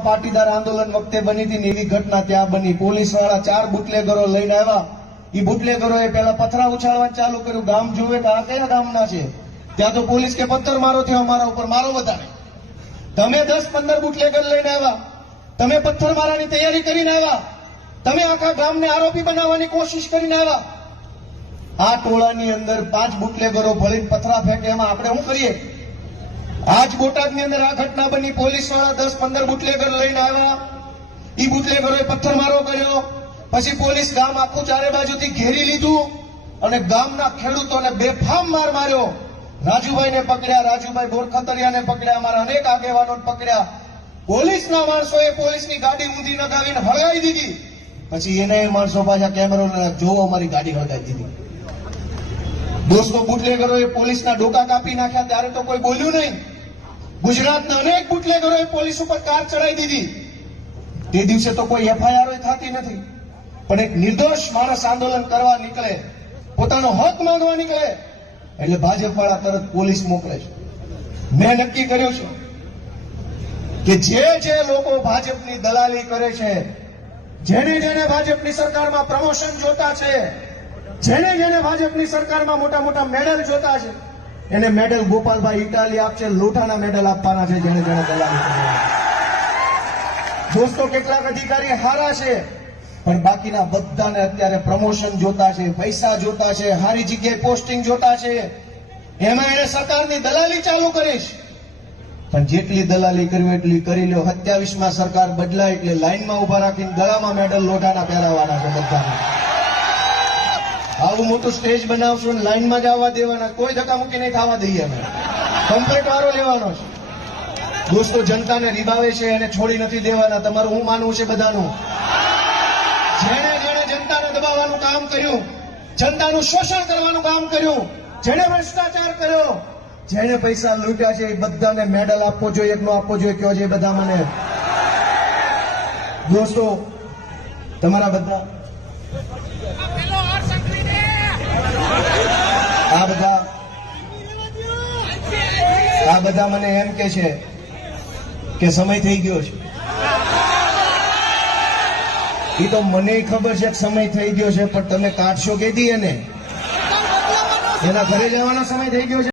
પાટીદાર આંદોલન વખતે બની હતી એવી ઘટના ત્યાં બની. પોલીસવાળા ચાર બુટલેગરો લઈને આવ્યા. એ બુટલેગરોએ પેલા પથરા ઉછાળવાનું ચાલુ કર્યું. ગામ જોવે કે આ કયા ગામના છે? ત્યાં તો પોલીસ કે પથ્થર મારો થયો અમારા ઉપર, મારો વધારે. તમે દસ પંદર બુટલેગર લઈને આવ્યા. તમે પથ્થર મારાની તૈયારી કરીને આવ્યા. તમે આખા ગામને આરોપી બનાવવાની કોશિશ કરીને આવ્યા. આ ટોળાની અંદર પાંચ બુટલેગરો ભળીને પથરા ફેંકે. એમાં આપણે શું કરીએ? આજ બોટાદની અંદર આ ઘટના બની. પોલીસવાળા દસ પંદર બુટલેગર લઈને આવ્યા. ઈ બુટલેગરોએ પથ્થરમારો કર્યો. પછી પોલીસ ગામ આખું ચારે બાજુથી ઘેરી લીધું અને ગામના ખેડૂતોને બેફામ માર માર્યો. રાજુભાઈને પકડ્યા, રાજુભાઈ બોરખતરિયાને પકડ્યા, અમારા અનેક આગેવાનો પકડ્યા. પોલીસના માણસોએ પોલીસની ગાડી ઊંધી નગાવીને હળગાવી દીધી. પછી એને માણસો પાછા કેમેરો જોવો અમારી ગાડી હળગાવી દીધી. દોસ્તો, બુટલેગરોએ પોલીસના ડોકા કાપી નાખ્યા. ત્યારે તો કોઈ બોલ્યું નહીં. ગુજરાતના અનેક બુટલેગરોએ પોલીસ ઉપર કાર ચડાવી દીધી. તે દિવસે તો કોઈ એફઆઈઆર થતી નથી. પણ એક નિર્દોષ માણસ આંદોલન કરવા નીકળે, પોતાનો હક માંગવા નીકળે, એટલે ભાજપ વાળા તરત પોલીસ મોકલે છે. મેં નક્કી કર્યું છે કે જે જે લોકો ભાજપની દલાલી કરે છે, જેને જેને ભાજપની સરકારમાં પ્રમોશન જોતા છે, જેને જેને ભાજપની સરકારમાં મોટા મોટા મેડલ જોતા છે એને મેડલ ગોપાલભાઈ ઇટાલી આપશે લોઠાના મેડલ આપવાના છે જેને જેને દલાલી દોસ્તો, કેટલાક અધિકારી હારા છે, પણ બાકીના બધાને અત્યારે પ્રમોશન જોતા છે, પૈસા જોતા છે સારી જગ્યાએ પોસ્ટિંગ જોતા છે. એમાં એને સરકારની દલાલી ચાલુ કરીશ પણ જેટલી દલાલી કરવી એટલી કરી લ્યો. સત્યાવીસમાં સરકાર બદલાય એટલે લાઈનમાં ઊભા રાખીને ગળામાં મેડલ લોટાના પહેરાવાના છે બધાને. આવું મોટું સ્ટેજ બનાવશું ને લાઈનમાં જ આવવા દેવાના, કોઈ ધક્કામુક્કી નહીં થવા દઈએ અમે. કમ્પ્લેટ વારો લેવાનો છે. દોસ્તો, જનતાને રીબાવે છે એને છોડી નથી દેવાના. તમારું હું માનવું છે બધાનું. જેણે જેણે જનતાને દબાવવાનું કામ કર્યું, જનતાનું શોષણ કરવાનું કામ કર્યું, જેણે ભ્રષ્ટાચાર કર્યો, જેણે પૈસા લૂંટ્યા છે એ બધાને મેડલ આપવો જોઈએ એકનો આપવો જોઈએ કયો છે બધા મને. દોસ્તો, તમારા બધા આ બધા આ બધા મને એમ કે છે કે સમય થઈ ગયો છે. એ તો મને ખબર છે સમય થઈ ગયો છે, પણ તમે કાઢશો કે દીએ ને એના ઘરે જવાનો સમય થઈ ગયો છે?